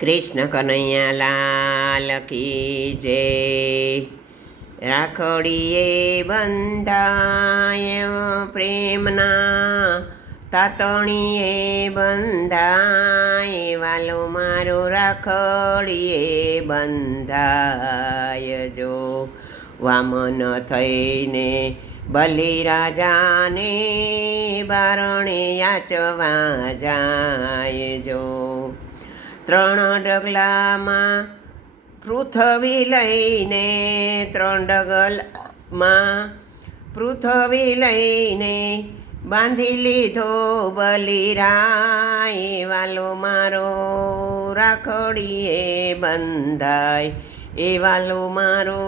કૃષ્ણ કનૈયા લાલ કી જય। રાખડીએ બંધાય પ્રેમના, તાતણીએ બંધાય વાલો મારો રાખડીએ બંધાય। જો વામન થઈને બલિરાજાને બારણે યાચવા જાય। જો ત્રણ ડગલામાં પૃથ્વી લઈને, ત્રણ ડગલામાં પૃથ્વી લઈને બાંધી લીધો બલિરાય વાલો મારો રાખડીએ બંધાય। એ વાલો મારો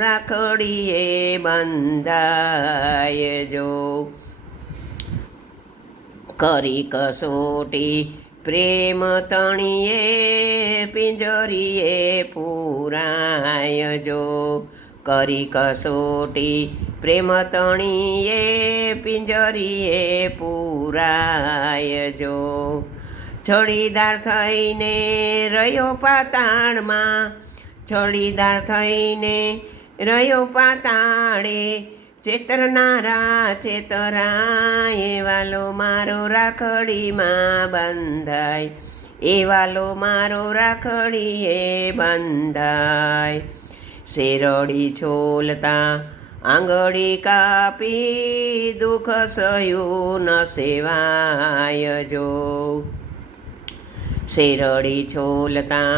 રાખડીએ બંધાય। જો કરી કસોટી પ્રેમ તણીએ પિંજરીએ પૂરાય। જો કરી કસોટી પ્રેમ તણીએ પિંજરીએ પૂરાય। જો છડીદાર થઈને રહ્યો પાતાળમાં, છડીદાર થઈને રહ્યો પાતાળે, ચેતરનારા ચેતરાય વાલો મારો રાખડીમાં બંધાય। એ વાલો મારો રાખડીએ બંધાય। શેરડી છોલતા આંગળી કાપી દુઃખ સહ્યું ન સેવાય। જો શેરડી છોલતા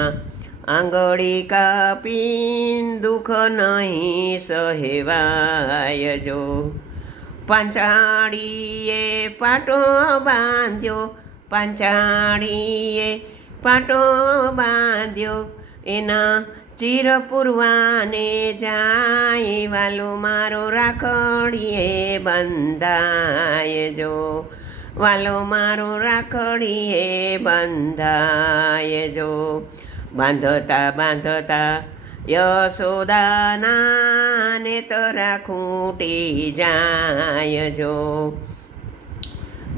આંગળી કાપી દુઃખ નહીં સહેવાય। જો પાંચાળીએ પાટો બાંધ્યો, પાંચાળીએ પાટો બાંધ્યો, એના ચીર પૂરવાને જાય વાલો મારો રાખડીએ બંધાય। જો વાલો મારો રાખડીએ બંધાય। જો બાંધતા બાંધતા યશોદાના નેતરા ખૂટી જાય। જો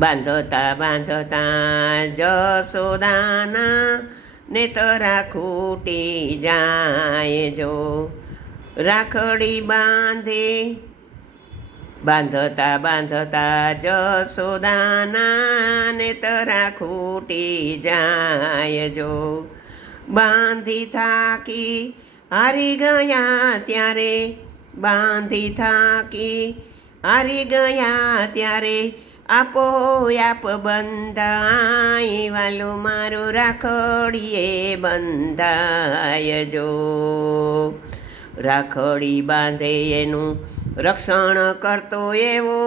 બાંધતા બાંધતા જશોદાના નેતરા ખૂટી જાય। જો રાખડી બાંધે બાંધતા બાંધતા જશોદાના નેતરા ખૂટી જાય। જો બાંધી થાકી હારી ગયા ત્યારે, બાંધી થાકી હારી ગયા ત્યારે આપો આપ બંધાય વાલો મારો રાખડીએ બંધાય। જો રાખડી બાંધે એનું રક્ષણ કરતો એવો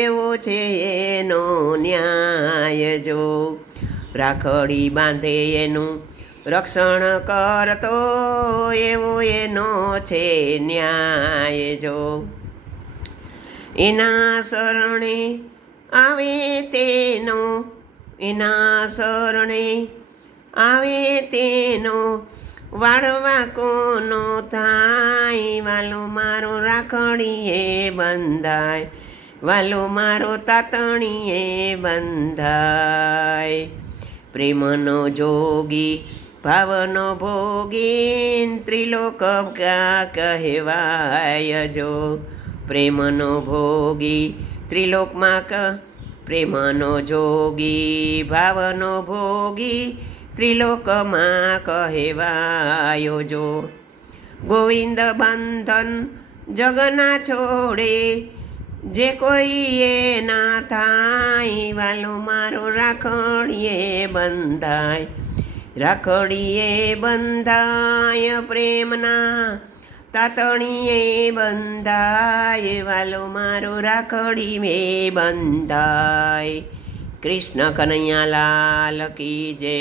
એવો છે એનો ન્યાય। જો રાખડી બાંધે એનું રક્ષણ કરતો એવો એનો છે ન્યાય। જો એના શરણે આવે તેનો, એના શરણે આવે તેનો વાળવા કોનો થાય વાલો મારો રાખડીએ બંધાય। વાલો મારો તાતણીએ બંધાય। પ્રેમનો જોગી ભાવનો ભોગી ત્રિલોક કહેવાય। જો પ્રેમનો ભોગી ત્રિલોકમાં પ્રેમનો જોગી ભાવનો ભોગી ત્રિલોકમાં કહેવાયો। જો ગોવિંદ બંધન જગના છોડે, જે કોઈ એ ના થાય વાલો મારો રાખડીએ બંધાય। રાખડીએ બંધાય પ્રેમના, તાતણીએ બંધાય વાલો મારો રાખડીએ બંધાય। કૃષ્ણ કનૈયા લાલ કી જય।